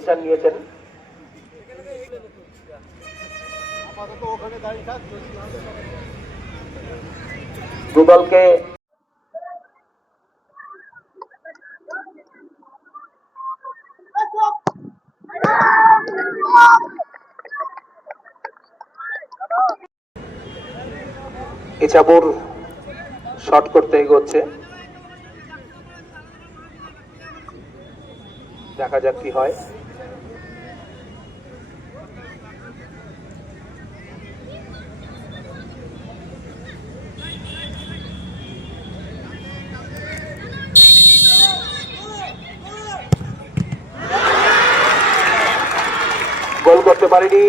Position নিয়েছেন। দু দলকে ইছাপুর শট করতে এগোচ্ছে, দেখা যাক কি হয়। গোল করতে পারেনি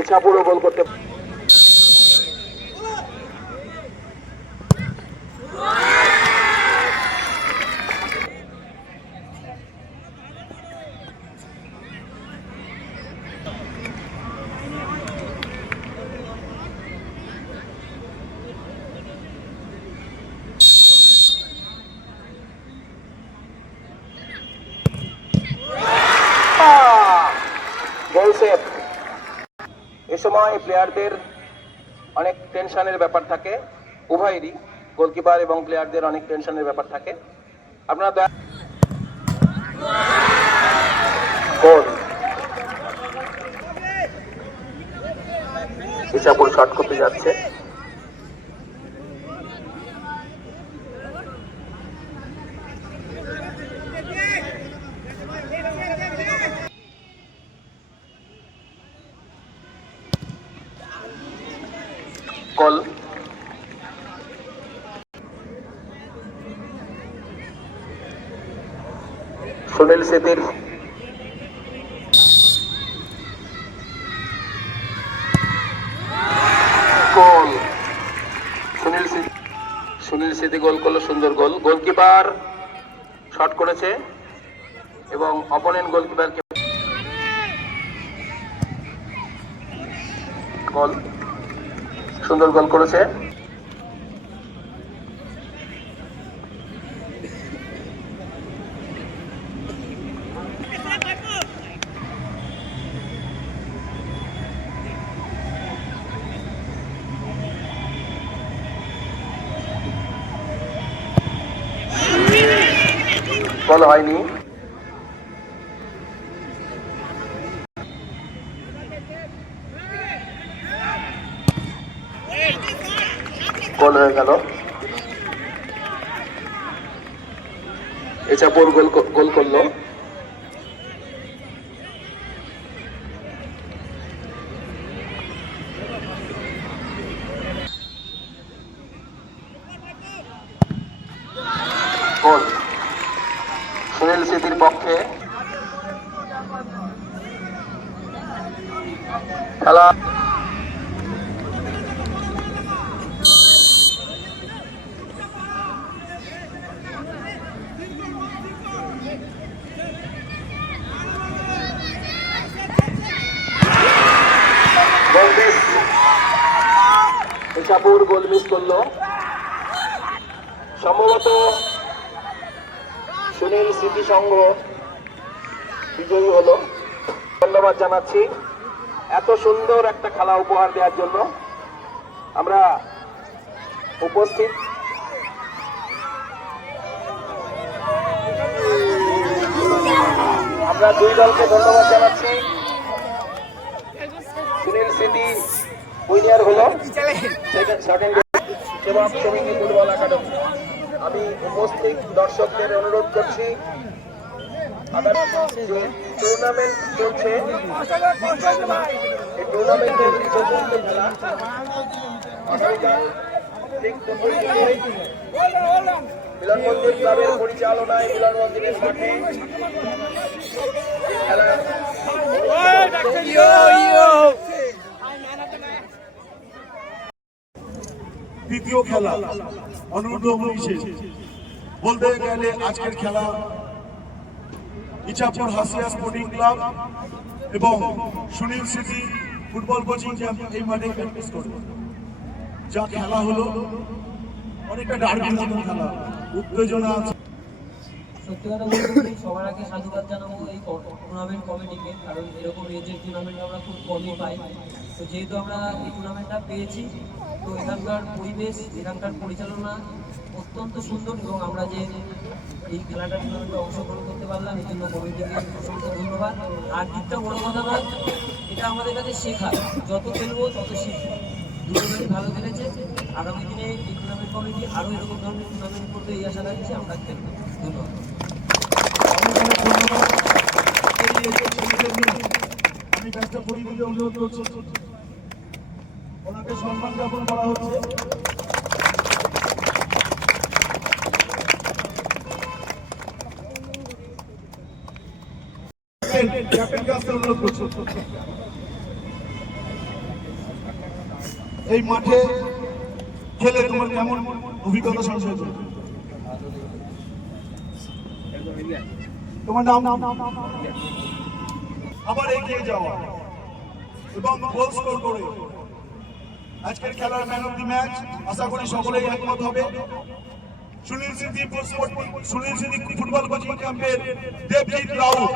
ইছাপুরও, গোল করতে গোল সেভ। এ সময় প্লেয়ারদের অনেক টেনশনের ব্যাপার থাকে, উভয়েরই, গোলকিপার এবং প্লেয়ারদের অনেক টেনশনের ব্যাপার থাকে। আপনারা গোল, ইছাপুর শট করতে যাচ্ছে। গোল, সুনীল সেতির গোল, সুনীল সেতি গোল করলো, সুন্দর গোল। গোলকিপার শট করেছে এবং অপোনেন্ট গোলকিপারকে গোল, সুন্দর গোল করেছে। গোল হয়নি। গোল হয়ে গেল। ইছাপুর গোল করলো। গোল সুনীল সেতির পক্ষে। খেলা ইছাপুর গোল মিস করলো। সম্ভবত সুনীল স্মৃতি সংঘ বিজয়ী হলো। ধন্যবাদ জানাচ্ছি এত সুন্দর একটা খেলা উপহার দেওয়ার জন্য। আমরা উপস্থিত দুই দলকে ধন্যবাদ জানাচ্ছি। সুনীল স্মৃতি উইনার হলো সেকেন্ড সেবা সমিতি ফুটবল একাডেমি। আমি উপস্থিত দর্শকদের অনুরোধ করছি, টুর্নামেন্ট চলছে, এই টুর্নামেন্টের চতুর্থ খেলা আগামীকাল ঠিক মিলন মন্দির ক্লাবের পরিচালনায় মিলন মন্দিরের মাঠে খেলা। দ্বিতীয় খেলা অনূর্ধ্ব-19 বলতে গেলে আজকের খেলা ইছাপুর হাসিয়া স্পোর্টিং ক্লাব এবং সুনীল স্মৃতি ফুটবল কোচিং ক্যাম্প এই মাঠে প্র্যাকটিস করবে। যা খেলা হলো অনেকটা ডার্বির মতো খেলা, উত্তেজনা আছে। সত্যি কথা বলতে গেলে সবার আগে সাধুবাদ জানাবো এই টুর্নামেন্ট কমিটিকে, কারণ এরকম এজের টুর্নামেন্ট আমরা খুব কমই পাই। তো যেহেতু আমরা এই টুর্নামেন্টটা পেয়েছি, তো এখানকার পরিবেশ, এখানকার পরিচালনা অত্যন্ত সুন্দর, এবং আমরা যে এই খেলাটা টুর্নামেন্টে অংশগ্রহণ করতে পারলাম এই জন্য কমিটিকে অসংখ্য ধন্যবাদ। আর দিকটা বড় কথা নয়, এটা আমাদের কাছে শেখা, যত খেলবো তত শিখবো। দুজনেরই ভালো খেলেছে, আগামী দিনে এই টুর্নামেন্ট কমিটি আরও এরকম ধরনের টুর্নামেন্ট করবে এই আশা রাখছি, আমরা খেলবো। ধন্যবাদ। আমি কাজটা পরিবারকে অনুরোধ করছি, ওনাকে সম্মান জ্ঞাপন করা হচ্ছে। ক্যাপ্টেন কাছে অনুরোধ করছি, এই মাঠে খেলে তোমার কেমন অভিজ্ঞতা সঞ্চয় করবে? তোমার নাম আবার এগিয়ে যাওয়া এবং গোল স্কোর করে আজকের খেলার ম্যান অফ দি ম্যাচ আশা করি সকলেই একমত হবে। সুনীল সিদ্ধি ফুটবল কোচিং ক্যাম্পের দেবজিৎ রাউত,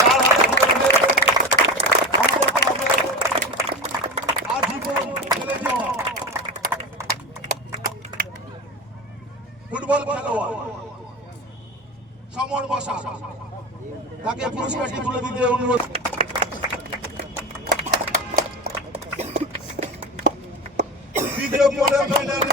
তার হাতে আমাদের ক্লাবের আজীবন খেলে যাওয়া ফুটবল খেলোয়াড় সমর বসা, তাকে পুরস্কারটি তুলে দিতে অনুরোধ। দ্বিতীয় কোয়ার্টার ফাইনালে